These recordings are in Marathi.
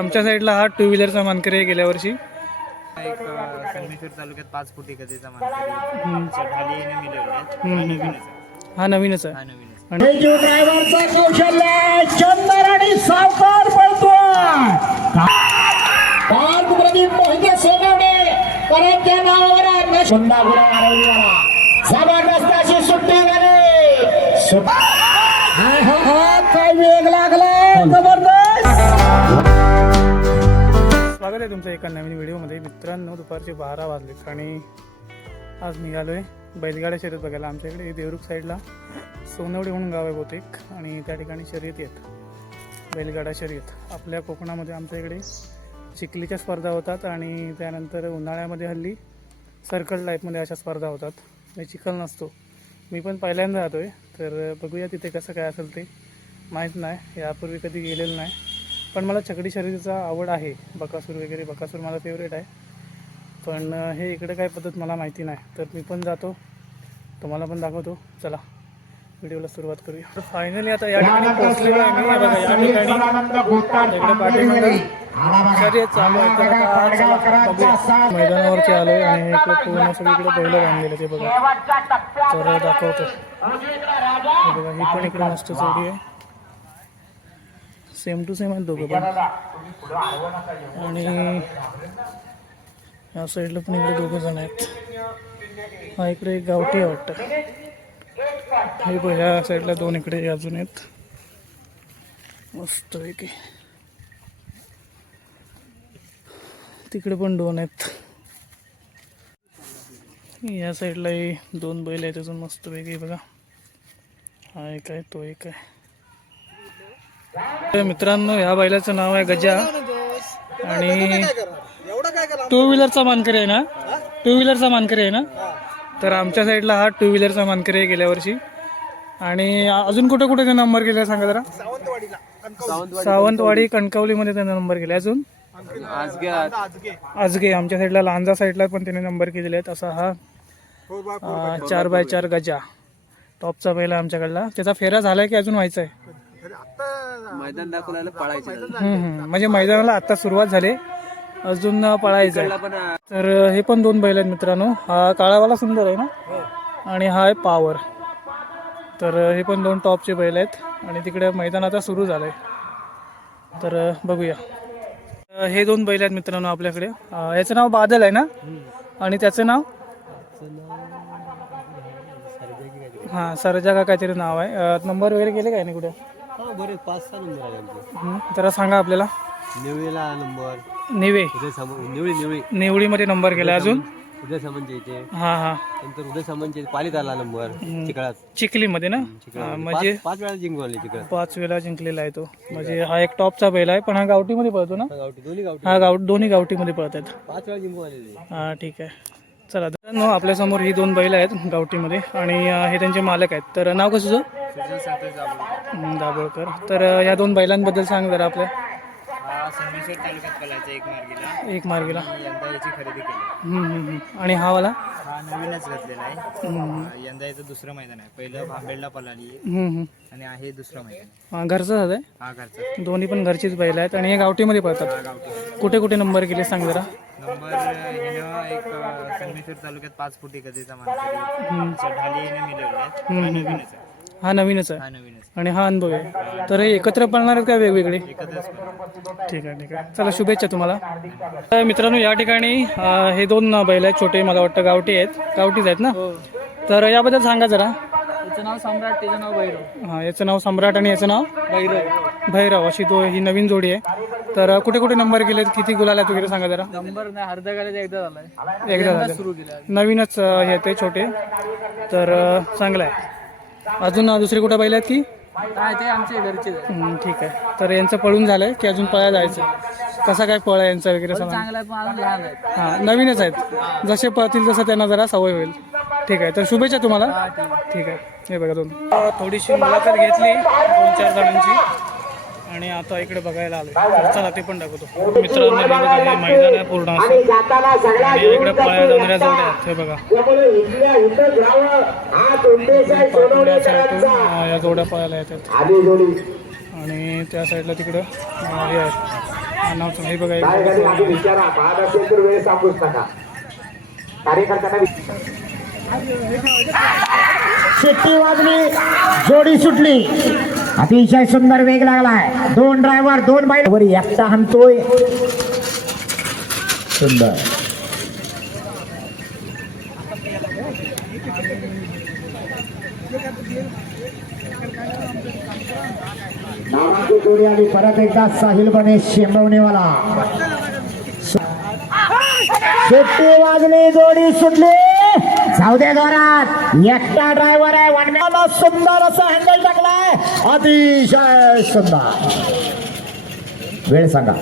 आमच्या साईडला हा टू व्हीलरचा मानकरी आहे गेल्या वर्षी. एक संगमेश्वर तालुक्यात पाच फुटी मानकरी. हा नवीनच आहे. हा हा ड्रायव्हरचा कौशल्य चंदर आणि सावकार पळतोय. पार्थ प्रदीप मोहिते सोनवणे परत त्या नावावर पुन्हा गुरु आरवलीवाला. जबरदस्त अशी सुट्टी झाली. हा, हा, हा, काय वेग लागला जबरदस्त. स्वागत आहे तुमचं एका नवीन व्हिडिओमध्ये. मित्रांनो दुपारचे बारा वाजलेत आणि आज निघालो आहे बैलगाड्या शर्यत बघायला. आमच्या इकडे देवरुख साईडला सोनवडी म्हणून गाव आहे बहुतेक आणि त्या ठिकाणी शर्यत येत. बैलगाडा शर्यत. आपल्या कोकणामध्ये आमच्या इकडे चिखलीच्या स्पर्धा होतात आणि त्यानंतर उन्हाळ्यामध्ये हल्ली सर्कल टाईपमध्ये अशा स्पर्धा होतात. म्हणजे चिखल नसतो. मी पण पहिल्यांदा राहतो आहे तर बघूया तिथे कसं काय असेल ते. माहीत नाही. यापूर्वी कधी गेलेलं नाही. पण मला छकडी शर्यतीचा आवड आहे. बकासूर वगैरे बकासूर माझा फेवरेट आहे. पण हे इकडे काय पद्धत मला माहिती नाही. तर मी पण जातो. तुम्हाला पण दाखवतो. चला व्हिडिओला सुरुवात करूया. तर फायनली आता या ठिकाणी पोहोचलेलो आहे मी. बघा या ठिकाणी इकडे पाठीमागे शर्यत चालू आहे. तर आता बघूया. मैदानावरती आलो आहे आणि इकडे पूर्ण सगळीकडे पहिलं बांधलेलं ते बघा. तर दाखवतो बघा ही पण इकडे मस्त जोडी आहे. सेम टू सेम आहेत दोघं पण. आणि या साईडला पण इकडे दोघं जण आहेत. हा इकडे एक गावठी आहे वाटतं. हे बघ ह्या साईडला दोन इकडे अजून आहेत. मस्त पैकी. तिकडे पण दोन आहेत. या साईडलाही दोन बैल आहेत अजून मस्त पैकी बघा. हा एक आहे तो एक आहे. मित्रांनो ह्या बैलाचं नाव आहे गजा. आणि टू व्हीलरचा मानकरी आहे ना? टू व्हीलरचा मानकरी आहे ना? तर आमच्या साईडला हा टू व्हीलरचा मानकरी आहे गेल्या वर्षी. आणि अजून कुठे कुठे त्यांना नंबर केला सांगा जरा? सावंतवाडी कणकवलीमध्ये त्यांना नंबर गेला अजून? आजगे. आमच्या साईडला लांजा साईडला पण त्याने नंबर केलेले आहेत. असा हा चार बाय चार गजा. टॉपचा पहिला आमच्याकडला. त्याचा फेरा झालाय की अजून व्हायचा आहे मैदान दाखवल्याला पळायचे. हम्म. म्हणजे मैदानाला आता सुरुवात झाली. अजून पळायचं आहे. तर हे पण दोन बैल आहेत मित्रांनो. हा काळावाला सुंदर आहे ना? आणि हा आहे पावर. तर हे पण दोन टॉपचे बैल आहेत. आणि तिकडे मैदान आता सुरू झालं आहे तर बघूया. अ, हे दोन बैल आहेत मित्रांनो आपल्याकडे. अ, याचं नाव बादल आहे ना? आणि त्याचं नाव? हां सरजा का काहीतरी. नाव आहे. अ, नंबर वगैरे केले काय नाही कुठे? हो बरे पाच सहा नंबर आले आमचे. हं, जरा सांगा आपल्याला. निवळीला नंबर. निवे. उदय सामंत निवळी निवळी निवडीमध्ये नंबर केला अजून? उदय सामंतच्या इथे. हां हां. नंतर उदय सामंतच्या इथे पालीत आला नंबर चिखळात चिखलीमध्ये ना? म्हणजे पाच- पाच वेळा जिंकून आले पाच वेळा जिंकलेला आहे तो. म्हणजे हा एक टॉपचा बैल आहे पण हा गावठीमध्ये पळतो ना? हा गावठी दोन्ही गावठी. हा गाव दोन्ही गावठीमध्ये पळतात. पाच वेळा जिंकून आलेले. हां ठीक आहे. चला मित्रांनो आपल्यासमोर ही दोन बैल आहेत गावठीमध्ये आणि हे त्यांचे मालक आहेत. तर नाव कसं तुझं? दाभोळकर. तर या दोन बैलांबद्दल सांग जरा आपल्या हा एक मार्गीला. आणि हा वाला? हा नवीनच घातलेला आहे. यंदा याचं दुसरं मैदान आहे. पहिलं भांबेडला हं. आणि आहे दुसरं मैदान. हां, घरचं झालं आहे? हा घरचा. दोन्ही पण घरचीच बैल आहेत. आणि हे गावठीमध्ये पळतात. कुठे कुठे नंबर केले सांग जरा. नंबर हिनं एक संगमेश्वर तालुक्यात पाच फुटी ढाली मिळवले हा नवीनच आहे. हा नवीनच आहे. हा नवीनच आणि हा अनुभव आहे. तर हे एकत्र पळणार आहेत का वेगवेगळे? एकत्रच. ठीक आहे ठीक आहे. चला शुभेच्छा तुम्हाला. तर मित्रांनो या ठिकाणी अं, हे दोन बैल आहेत छोटे मला वाटतं गावठी आहेत. गावठीच आहेत ना? तर याबद्दल सांगा जरा. त्याचं नाव सम्राट त्याचं नाव भैरव. हां याचं नाव सम्राट आणि याचं नाव? भैरव. भैरव अशी तो ही नवीन जोडी आहे. तर कुठे कुठे नंबर केलेत किती गुलाला वगैरे सांगा जरा. नंबर नाही अर्धा गाड्याचा एकदा झालाय. एकदा झालं. सुरू केला नवीनच हे ते छोटे. तर चांगलं आहे. अजून दुसरी कुठे बैल आहेत की काय ते आमच्या घरचे हं, ठीक आहे. तर यांचं पळून झालंय की अजून पळायला जायचं? कसा काय पळ आहे यांचा वगैरे हां नवीनच आहेत. जसे पळतील तसं त्यांना जरा सवय होईल. ठीक आहे तर शुभेच्छा तुम्हाला. ठीक आहे. हे बघा दोन. थोडीशी मुलाखत घेतली दोन चार जणांची. आणि आता इकडे बघायला तर चला ते पण दाखवतो. मित्रांनो हे बघा हे मैदान आहे पूर्ण असं. आणि इकडे पळायला जाणाऱ्या जोड्या आहेत हे बघा. या जोड्या पळायला येतात. आणि त्या साईडला तिकडं हे अनाऊन्स हे बघा एक. शिट्टी वाजली जोडी सुटली. अतिशय सुंदर वेग लागलाय. दोन ड्रायव्हर दोन बाईकवर एकटा हनतोय सुंदर. नावाची जोडी आली. परत एकदा साहिल बने शेंबवणेवाला. सुट्टी वाजली जोडी सुटली. जाऊ दे घरात. एकटा ड्रायव्हर आहे. वाटण्याला सुंदर असं हँडल अतिशय सुंदर. वेळ सांगा.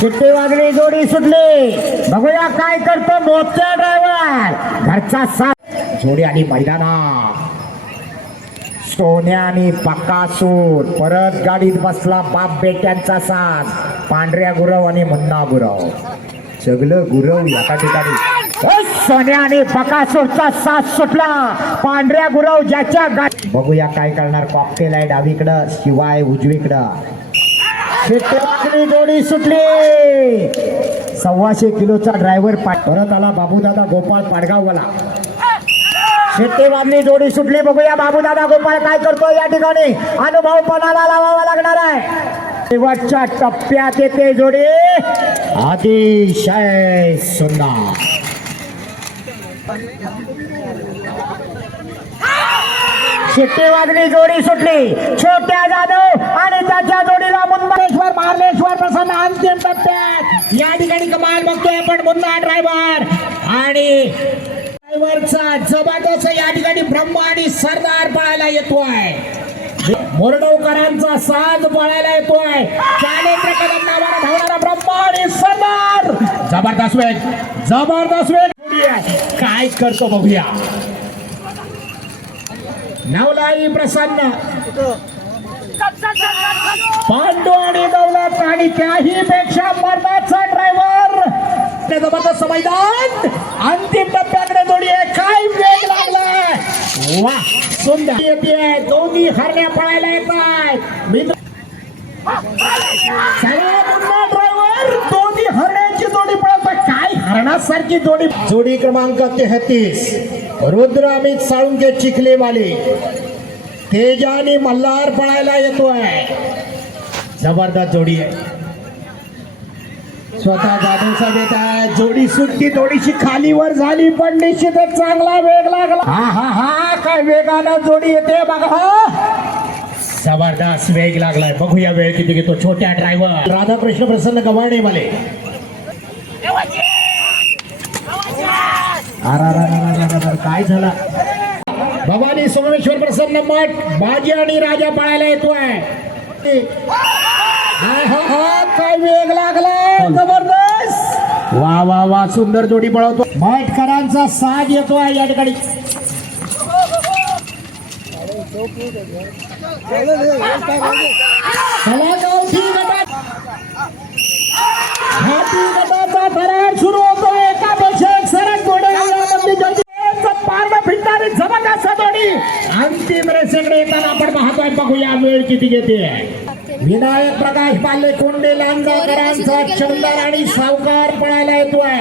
सुट्टी वाजली जोडी सुटली. बघूया काय करतो मोठा ड्रायव्हर घरचा साथ. जोडी आली मैदाना सोन्या आणि पक्कासूर परत गाडीत बसला बाप बेट्यांचा साथ. पांढऱ्या गुरव आणि मुन्ना गुरव. सगळं गुरव एका ठिकाणी. सोन्या आणि बकासूरचा साथ सुटला. पांढऱ्या गुरव ज्याच्या गा- बघूया काय करणार. कॉकटेल आहे डावीकडं शिवाय उजवीकडं. जोडी सुटली. सव्वाशे किलोचा ड्रायव्हर परत आला बाबूदादा गोपाळ पाडगाववाला. शिट्टी वाजली जोडी सुटली. बघूया बाबूदादा गोपाळ काय करतो या ठिकाणी. अनुभव पणाला लावावा लागणार आहे. शेवटच्या टप्प्यात येते जोडी. अतिशय सुंदर. शिट्टी वाजली जोडी सुटली. छोट्या जाधव आणि त्याच्या जोडीला मुंबईश्वर मार्लेश्वर प्रसन्न अंतिम टप्प्यात. या ठिकाणी कमाल बघतोय आपण मुन्ना ड्रायव्हर आणि ड्रायव्हरचा जबरदस्त या ठिकाणी ब्रह्म आणि सरदार पळायला येतोय. मोरडवकरांचा साज पळायला येतोय. चालेंद्र कदम नावाला धावणारा ब्रह्म आणि सरदार. जबरदस्त वेग. जबरदस्त वेग. काय करतो बघूया. नवलाई प्रसन्न. पांडू आणि दौलत आणि त्याही पेक्षा मरणाचा ड्रायव्हर जबरदस्त मैदान अंतिम टप्प्याकडे जोडी आहे काय वेग लागलाय. वा सुंदर. येते दोन्ही हरण्या पळायला येत आहेत मित्र सगळ्या पुन्हा ड्रायव्हर दोन्ही हरण्याची जोडी पळत आहे. काय जोडी जोडी क्रमांक तेहतीस. रुद्र अमित साळुंके चिखलेवाले तेजा तेजाने मल्हार पळायला येतोय. जबरदस्त जोडी आहे. स्वतः जाधव साहेब येत आहे जोडी सुटली थोडीशी खालीवर झाली पण निश्चितच चांगला वेग लागला. हा हा हा काय वेगानं जोडी येते बघा. जबरदस्त वेग लागलाय. बघूया वेळ किती घेतो. छोट्या ड्रायव्हर राधाकृष्ण प्रसन्न गव्हाणे वाले काय झालं भवानी सोमेश्वर प्रसन्न मठ बाजी आणि राजा पळायला येतोय काय वेग लागलाय जबरदस्त वा वा वा सुंदर जोडी पळवतो मठकरांचा साज येतोय या ठिकाणी सुरू एकापेक्षा एक सरक घोडे पारणं फिरणारी अंतिम रेषेकडे येताना आपण पाहतोय बघूया वेळ किती घेते विनायक प्रकाश पाले कोंडे लांजाकरांचा चंदर आणि सावकार पळायला येतोय.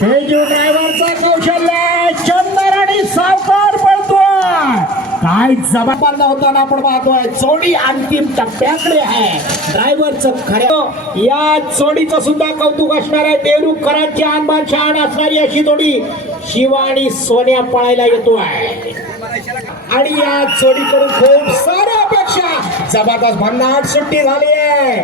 तेजू ड्रायव्हरचा कौशल्य चंदर आणि सावकार पळतोय काय जबाबदार होताना आपण पाहतोय. जोडी अंतिम टप्प्याकडे आहे. ड्रायव्हरचं खऱ्या या जोडीचं सुद्धा कौतुक असणार आहे. देवरुखकरांची आणबान शहाण असणारी अशी जोडी शिवा आणि सोन्या पळायला येतोय. आणि या जोडीकडून खूप साऱ्या जबरदस्त भन्नाट सुट्टी झाली आहे.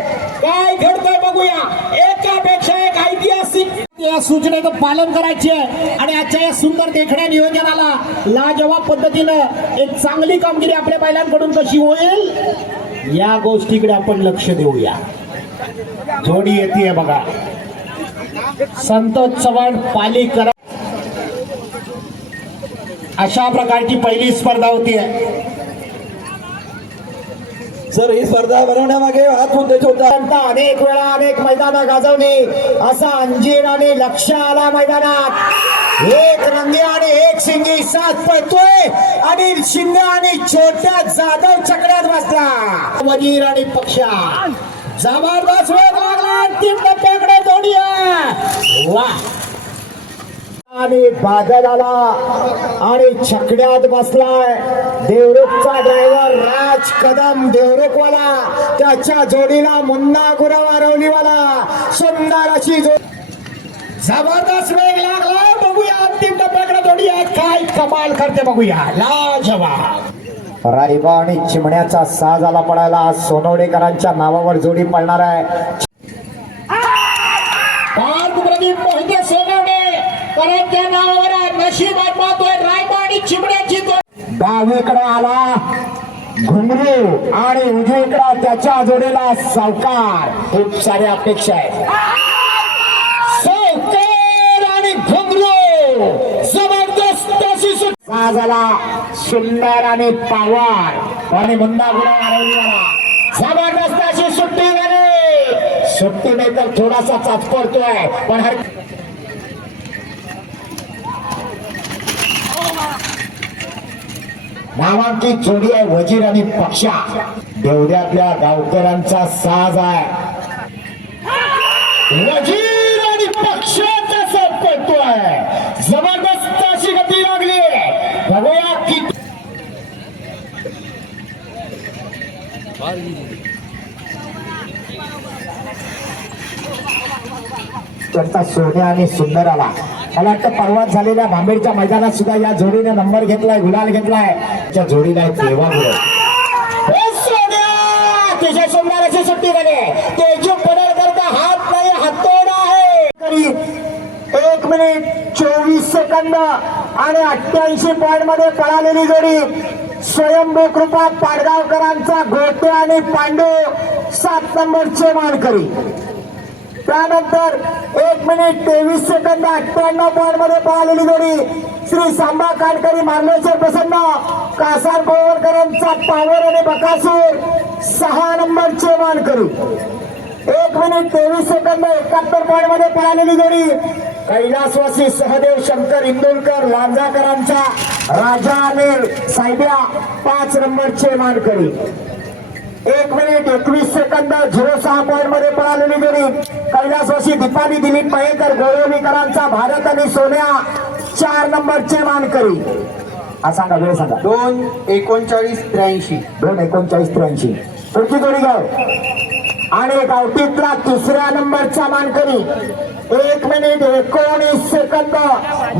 काय घडतंय बघूया. एकापेक्षा एक ऐतिहासिक या सूचनेचं पालन करायचे आहे. आणि आजच्या या सुंदर देखण्या नियोजनाला लाजवाब पद्धतीनं एक चांगली कामगिरी आपल्या बैलांकडून कशी होईल या गोष्टीकडे आपण लक्ष देऊया. जोडी येते बघा. संतोष चव्हाण पालीकर अशा प्रकारची पहिली स्पर्धा होती सर ही स्पर्धा बनवण्यामागे हाच उद्देश होता. अनेक वेळा अनेक मैदाना गाजवणे असा अंजीर आणि लक्ष आला मैदानात. एक रंगी आणि एक शिंगी साथ पळतोय. आणि शिंग आणि छोट्या जाधव चकड्यात बसला. वजीर आणि पक्षा. जबरदस्त वेग लागला. अंतिम टप्प्याकडे जोडी वा. आणि बादल आला आणि छकड्यात बसलाय. देवरुखचा ड्रायव्हर राज कदम देवरुखवाला. त्याच्या जोडीला मुन्ना गुरव आरवलीवाला सुंदर अशी जोडी जबरदस्त वेग लागला. बघूया अंतिम टप्प्याकडे जोडी आहे काय कमाल करते बघूया. लाजवाब. रायबा आणि चिमण्याचा साज आला पडायला आज सोनवडेकरांच्या नावावर जोडी पडणार आहे. पार्थ प्रदीप मोहिते सोनवणे परत त्या नावावर आहे. नशीब आत्मातोय रायबा चिमण्याची डावीकडे आला घुंगरू आणि उजवीकडे त्याच्या जोडीला सावकार. खूप साऱ्या अपेक्षा आहेत. सावकार आणि घुंगरू जबरदस्त झाला. सुंदर आणि पावार. आणि मुंडा गुरु जबरदस्त अशी सुट्टी झाली. सुट्टी नाही तर थोडासा चाच पडतोय पण हर नावांकित जोडी आहे वजीर आणि पक्षा. देवड्यातल्या गावकऱ्यांचा साज आहे. वजीर आणि पक्षाचा साथ पडतोय जबरदस्त अशी गती लागली बघूया की त्यांचा सोन्या आणि सुंदर आला मला वाटतं परवाच झालेल्या भांबेडच्या मैदानात सुद्धा या जोडीने नंबर घेतलाय गुलाल घेतलाय. त्या जोडीला एक देवा गुरु तुझ्या सोमवाराची अशी सुट्टी झाली तेजू पडर हात नाही हातोडा आहे. एक मिनिट चोवीस सेकंद आणि अठ्ठ्याऐंशी पॉइंटमध्ये पळालेली जोडी स्वयंभू कृपा पाडगावकरांचा गोटे आणि पांडू सात नंबरचे मानकरी. त्यानंतर एक मिनिट तेवीस सेकंद अठ्ठ्याण्णव पॉईंटमध्ये पळालेली जोडी श्री सांबा काटकरी मार्लेश्वर प्रसन्न. कासार गोवरकरांचा पावर आणि बकासूर सहा नंबरचे मान करू एक मिनिट तेवीस सेकंद एकाहत्तर पॉईंटमध्ये पळालेली जोडी कैलासवासी सहदेव शंकर इंदोलकर लांजाकरांचा राजा आणि साहेब्या पाच नंबरचे मान करू एक मिनिट एकवीस सेकंद झिरो सहा पॉइंटमध्ये पळालेली जोडी. कैलासवासी दीपाली दिलीप मयेकर गोळवणीकरांचा भारत आणि सोन्या चार नंबरचे मानकरी. हा सांगा वेळ सांगा. दोन एकोणचाळीस त्र्याऐंशी. दोन एकोणचाळीस त्र्याऐंशी. पुढची जोडी गाव आणि गावठीतला तिसऱ्या नंबरचा मानकरी. एक मिनिट एकोणीस सेकंद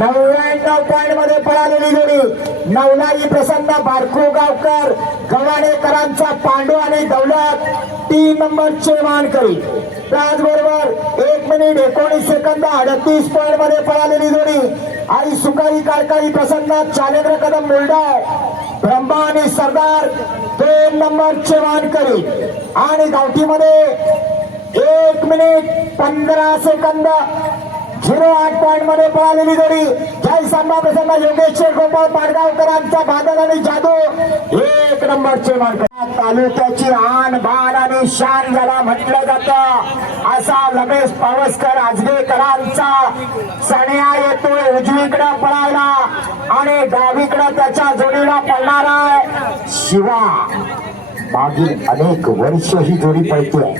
नव्याण्णव पॉईंटमध्ये पळालेली जोडी. नवलाई प्रसन्न बारकू गावकर गव्हाणेकरांचा पांडू आणि दौलत तीन नंबरचे मानकरी. त्याचबरोबर एक मिनिट एकोणीस सेकंद अडतीस पॉईंटमध्ये पळालेली जोडी. आई सुकारी कारकारी प्रसन्न चालेंद्र कदम मुलडाव ब्रह्मा आणि सरदार दोन नंबरचे मानकरी आणि गावठीमध्ये एक मिनिट पंधरा सेकंद झिरो आठ पॉईंटमध्ये पळालेली जोडी. जय सांबा प्रसन्न योगेश्वर गोपाळ पाडगावकरांचा बादल आणि जादू. एक नंबरचे तालुक्याची आन बाण आणि शान झाला म्हटलं जात असा रमेश पावसकर आजगेकरांचा सण्या येतोय उजवीकडे पळायला आणि डावीकडे त्याच्या जोडीला पडणार आहे शिवा. मागील अनेक वर्ष ही जोडी पळते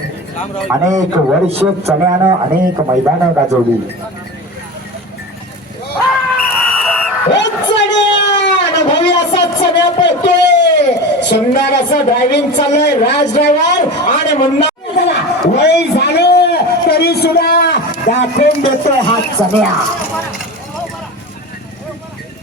अनेक वर्ष चण्यानं अनेक मैदानं गाजवली अनुभवी असा चण्या पळतोय सुंदर असं ड्रायव्हिंग चाललंय राज ड्रायव्हर. आणि मुन्ना वय झालं तरी सुद्धा दाखवून देतो हात चण्या